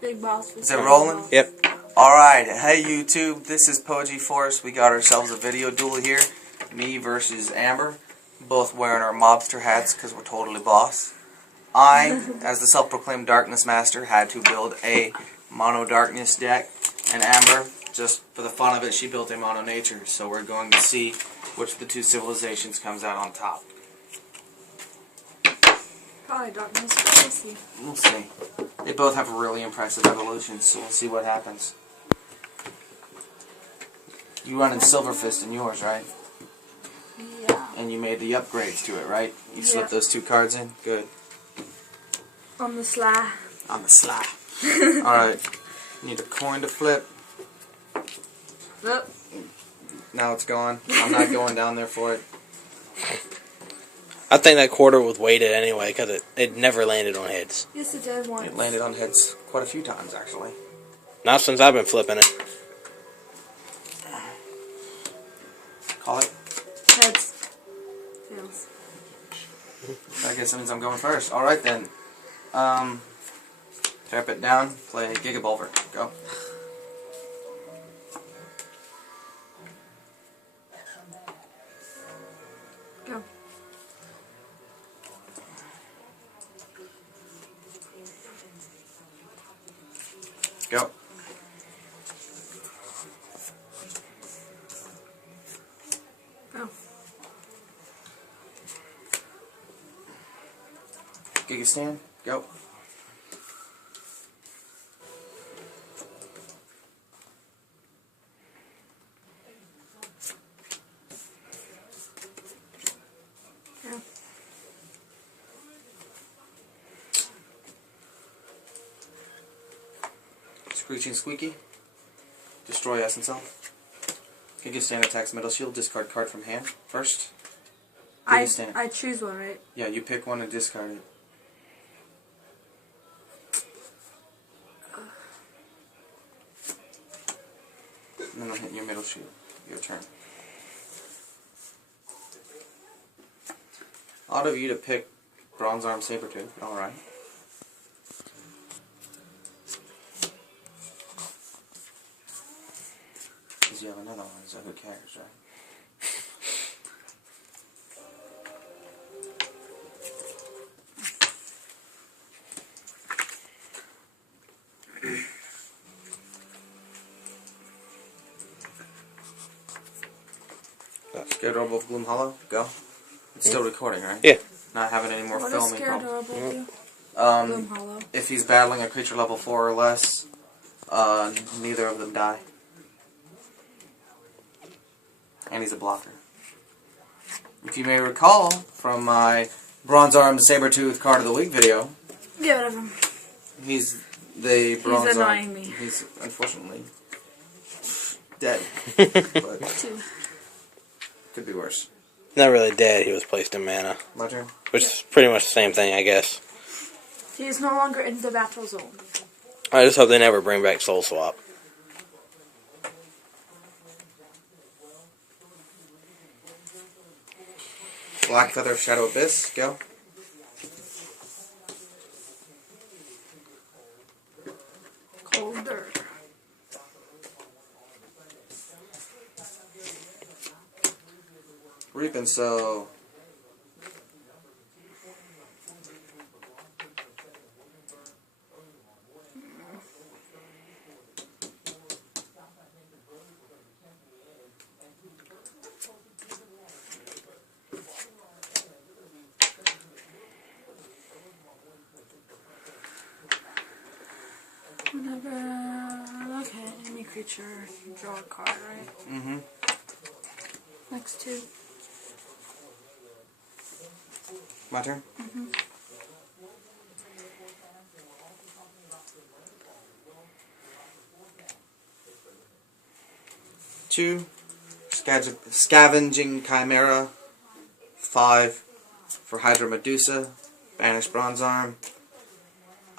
Big boss. Is it rolling? Yep. Alright, hey YouTube, this is pogIforce. We got ourselves a video duel here. Me versus Amber. Both wearing our mobster hats because we're totally boss. I, as the self-proclaimed darkness master, had to build a mono darkness deck. And Amber, just for the fun of it, she built a mono nature. So we're going to see which of the two civilizations comes out on top. Probably darkness, but we'll see. We'll see. They both have really impressive evolutions, so we'll see what happens. You run in Silver Fist in yours, right? Yeah. And you made the upgrades to it, right? You slipped those two cards in? Good. On the sly. On the sly. Alright. Need a coin to flip. Oh. Now it's gone. I'm not going down there for it. I think that quarter was weighted anyway because it never landed on heads. Yes, it did once. It landed on heads quite a few times, actually. Not since I've been flipping it. Call it. Heads. Tails. I guess that means I'm going first. Alright then. Tap it down. Play Gigabolver. Go. Go. Go. Go. Giga stand. Go. Go. Screeching Squeaky. Destroy Essence Elf. Giga stand attacks Metal Shield. Discard card from hand first. Giga stand. I choose one, right? Yeah, you pick one and discard it. And then I'll hit your Metal Shield. Your turn. Out of you to pick Bronze Arm Sabertooth. Alright. Because you have another one, so who cares, right? Scared Robo of Gloom Hollow, go. It's still recording, right? Yeah. Not having any more What does filming Scared problems. Horrible do? Gloom Hollow. If he's battling a creature level 4 or less, neither of them die. And he's a blocker. If you may recall from my Bronze Arm Sabertooth Card of the Week video, Get rid of him. he's the Bronze He's Arm. annoying me. He's unfortunately dead. But Could could be worse. Not really dead, he was placed in mana. My turn. Which is pretty much the same thing, I guess. He is no longer in the battle zone. I just hope they never bring back Soul Swap. Black Feather of Shadow Abyss, go. Colder. Reaping, so Whenever. Okay, any creature, draw a card, right? mm-hmm. Next two. My turn. Mm-hmm. Two. Scavenging Chimera. 5 for Hydra Medusa. Banish Bronze Arm.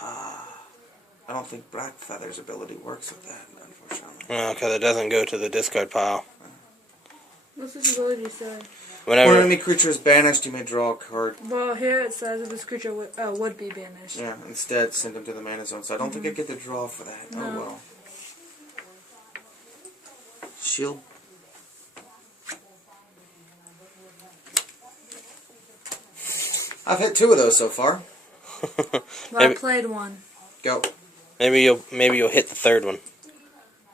I don't think Black Feather's ability works with that, unfortunately. Because it doesn't go to the discard pile. What's this ability say? When an enemy creature is banished, you may draw a card. Well, here it says if this creature would be banished. Yeah, instead send him to the mana zone. So I don't think I get the draw for that. No. Oh well. Shield. I've hit 2 of those so far. Well, I played one. Go. Maybe you'll hit the third one.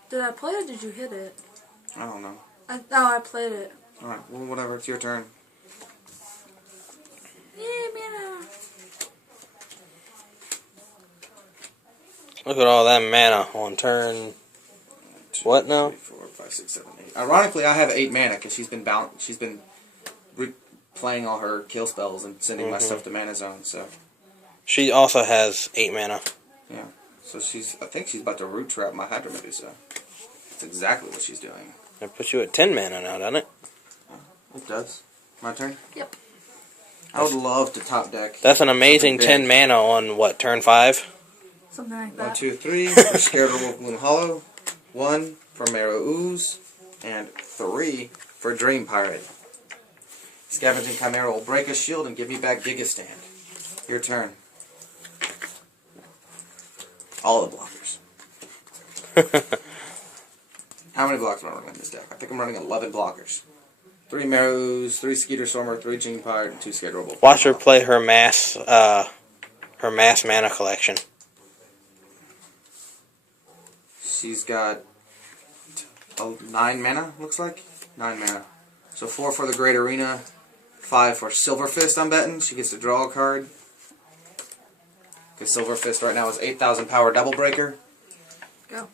Did I play it or did you hit it? I don't know. I played it. Alright, well, whatever. It's your turn. Yay, mana. Look at all that mana on turn. 2, What now? 3, 4, 5, 6, 7, 8. Ironically, I have 8 mana because she's been playing all her kill spells and sending my stuff to mana zone. So She also has 8 mana. yeah. So I think she's about to root trap my Hydra Medusa. That's exactly what she's doing. That puts you at 10 mana now, doesn't it? It does. My turn? Yep. I would love to top deck. That's an amazing 10 mana on, what, turn 5? Something like that. 1, 2, 3 for Scared Wolf Gloom Hollow. 1 for Marrow Ooze. And 3 for Dream Pirate. Scavenging Chimera will break a shield and give you back Giga Stand. Your turn. All the blockers. How many blocks am I running in this deck? I think I'm running 11 blockers. 3 Marrows, 3 Skeeter Stormer, 3 Dream Pirate, and 2 Scared Wolf. Watch her play her mass mana collection. She's got 9 mana, looks like. 9 mana. So 4 for the Great Arena, 5 for Silver Fist, I'm betting. She gets to draw a card. Because Silver Fist right now is 8,000 power Double Breaker. Go.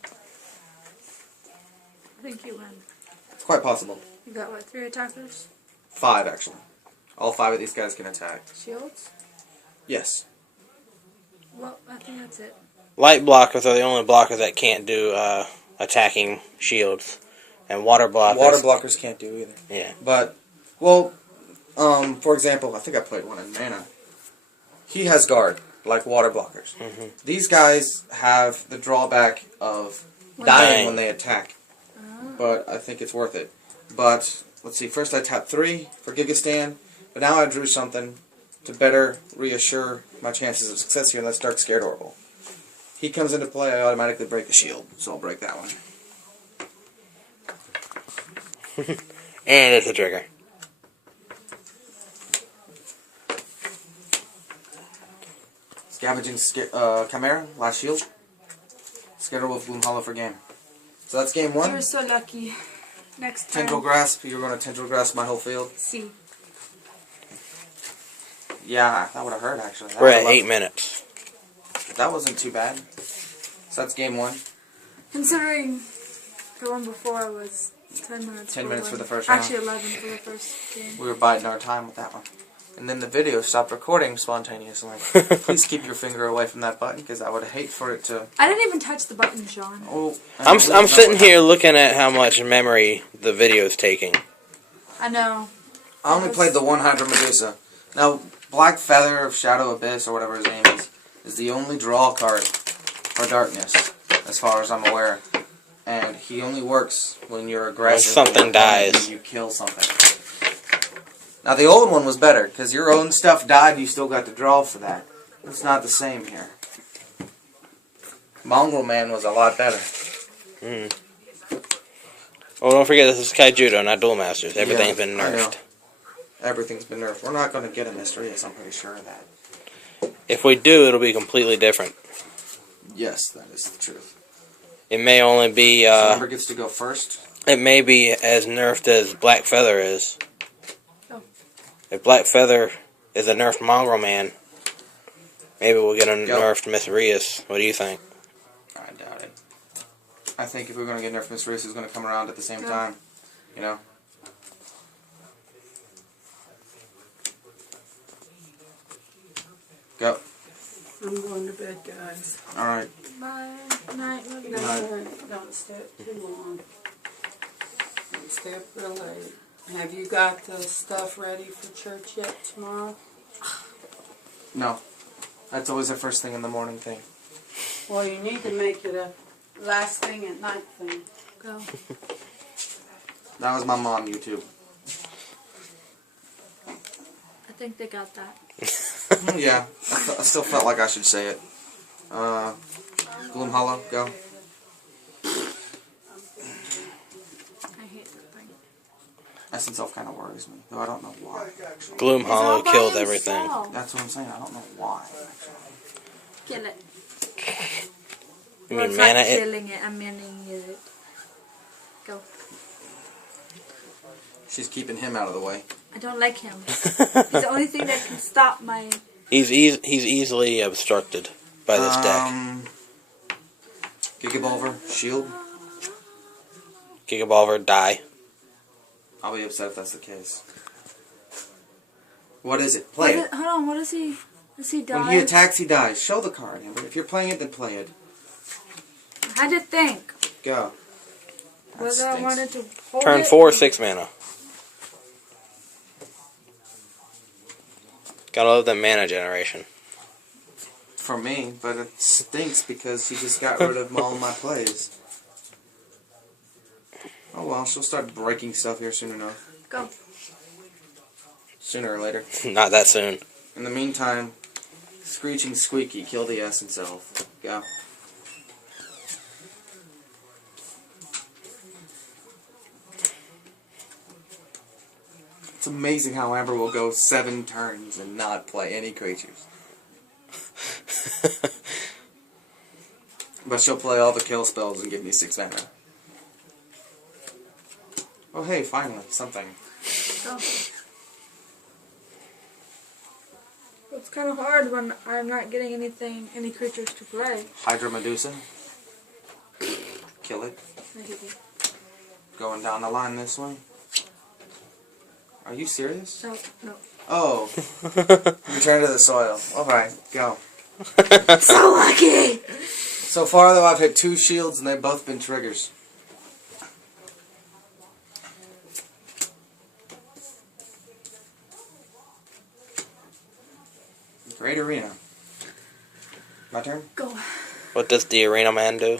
I think you win. It's quite possible. You got what, 3 attackers? 5, actually. All 5 of these guys can attack. Shields? Yes. Well, I think that's it. Light blockers are the only blockers that can't do attacking shields. And water blockers... Water blockers can't do either. Yeah. But, well, for example, I think I played one in Mana. He has guard, like water blockers. These guys have the drawback of dying when they attack. But I think it's worth it. But, let's see, first I tapped 3 for Giga Stand, but now I drew something to better reassure my chances of success here, and that's Dark Scared Orbital. He comes into play, I automatically break a shield, so I'll break that one. And it's a trigger. Scavenging Chimera, last shield. Scared Wolf Gloom Hollow for game. So that's game 1. You're so lucky. Next turn. Tendril Grasp, you're going to Tendril Grasp my whole field. C. Yeah, that would have hurt actually. We're at 8 minutes. That wasn't too bad. So that's game 1. Considering the one before was 10 minutes. 10 minutes for the first round. Actually 11 for the first game. We were biding our time with that one. And then the video stopped recording spontaneously. Please keep your finger away from that button, because I would hate for it to... I didn't even touch the button, Sean. Oh, I'm sitting here looking at how much memory the video's taking. I know. I only played the one Hydra Medusa. Now, Black Feather of Shadow Abyss, or whatever his name is the only draw card for Darkness, as far as I'm aware. And he only works when you're aggressive. When something dies. You kill something. Now, the old one was better, because your own stuff died and you still got to draw for that. It's not the same here. Mongrel Man was a lot better. Oh, don't forget this is Kaijudo, not Duel Masters. Everything's been I know. nerfed. Everything's been nerfed. We're not going to get a Mysterious, I'm pretty sure of that. If we do, it'll be completely different. Yes, that is the truth. It may only be, So Amber gets to go first. it may be as nerfed as Black Feather is. Oh. If Black Feather is a nerfed Mongrel Man, maybe we'll get a nerfed Mysterious. What do you think? I doubt it. I think if we're going to get nerfed, Mysterious is going to come around at the same time. You know? Go. I'm going to bed, guys. Alright. Bye. Night. Love you. No, don't stay up too long. Don't stay up real late. Have you got the stuff ready for church yet tomorrow? No. That's always the first thing in the morning thing. Well, you need to make it a last thing at night thing. Go. That was my mom, YouTube. think they got that. Yeah, I still felt like I should say it. Gloom Hollow, go. I hate that thing. Essence Elf kind of worries me, though I don't know why. Actually. Gloom He's all Hollow by killed himself. everything. That's what I'm saying. I don't know why. Actually. Kill it. You Well, mean it's mana not it? killing it, I'm meaning it. Go. She's keeping him out of the way. I don't like him. He's the only thing that can stop my... He's easily obstructed by this deck. Gigabolver, shield. Gigabolver, die. I'll be upset if that's the case. What is it? Play it. Hold on, what is he? Does he die? When he attacks, he dies. Show the card, Amber. If you're playing it, then play it. I had to think. Go. That Whether I stinks. wanted to hold Turn it. 4, 6 mana. Gotta love the mana generation. For me, but it stinks because he just got rid of all my plays. Oh well, she'll start breaking stuff here soon enough. Go. Sooner or later. Not that soon. In the meantime, Screeching Squeaky, kill the Essence Elf. Go. It's amazing how Amber will go 7 turns and not play any creatures. But she'll play all the kill spells and give me 6 mana. Oh hey, finally, something. Go. It's kind of hard when I'm not getting any creatures to play. Hydra Medusa. Kill it. I hate it. Going down the line this way. Are you serious? No, no. Oh. Return to the soil. Alright, go. So lucky! So far though, I've hit 2 shields and they've both been triggers. Great arena. My turn? Go. What does the Arena Man do?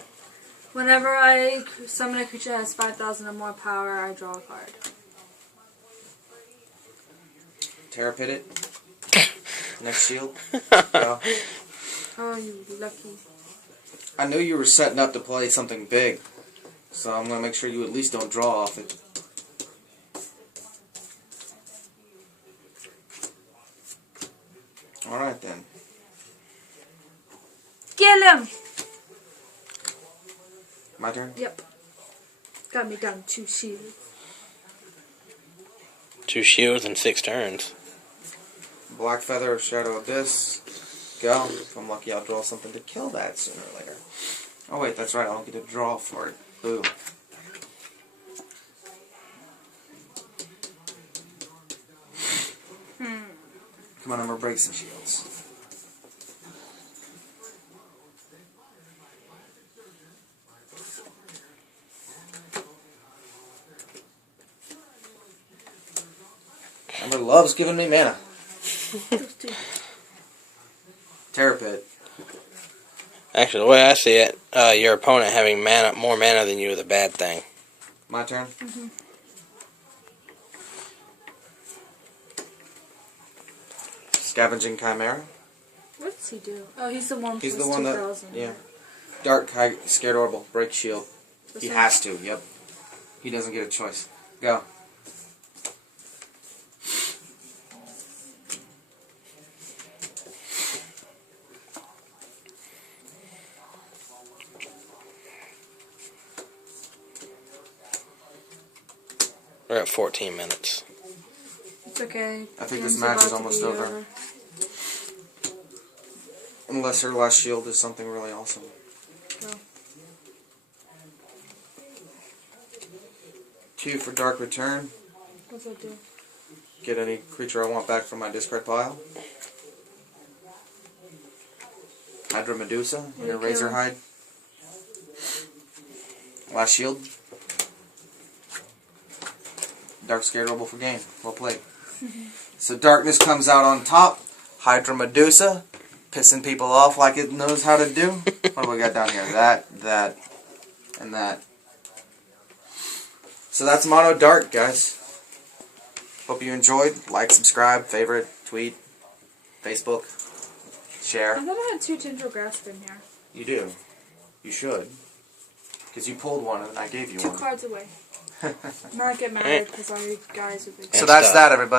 Whenever I summon a creature that has 5,000 or more power, I draw a card. Terrapit it. Next shield. Go. Oh, you lucky. I knew you were setting up to play something big, so I'm going to make sure you at least don't draw off it. Alright then. Kill him! My turn? Yep. Got me down 2 shields. 2 shields in 6 turns. Black Feather, Shadow Abyss. Go. If I'm lucky, I'll draw something to kill that sooner or later. Oh wait, that's right, I don't get to draw for it. Boo. Come on, I'm gonna break some shields. Amber loves giving me mana. Terrapit. Actually, the way I see it, your opponent having more mana than you is a bad thing. My turn? Scavenging Chimera. What does he do? Oh, he's the one He's plus the one that, 2,000. yeah. Dark, Scared Orbital, break shield. He has to, yep. He doesn't get a choice. Go. We're at 14 minutes. It's okay. I think this Game's match is about to almost be over. Unless her last shield is something really awesome. Go. 2 for Dark Return. What's that do? Get any creature I want back from my discard pile. Hydra Medusa, your Okay. Razor Hide. Last shield. Dark Scared Orbital for game. Well played. So darkness comes out on top. Hydra Medusa, pissing people off like it knows how to do. What do we got down here? That, and that. So that's Mono Dark, guys. Hope you enjoyed. Like, subscribe, favorite, tweet, Facebook, share. I thought I had 2 tendril grasp in here. You do. You should. Because you pulled one and I gave you 2 one. cards away. Not get mad because all you guys are big. So that's that, everybody.